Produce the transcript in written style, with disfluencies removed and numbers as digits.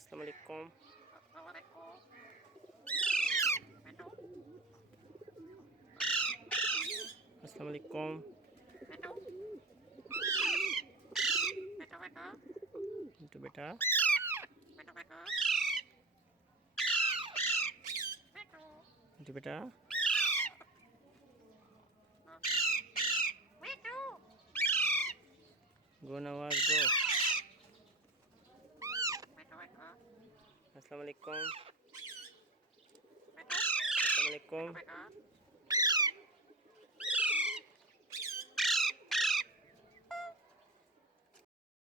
Assalamualaikum. Assalamualaikum. Itu beta. Itu beta. Go Nawaz, go. Assalamualaikum. Assalamualaikum.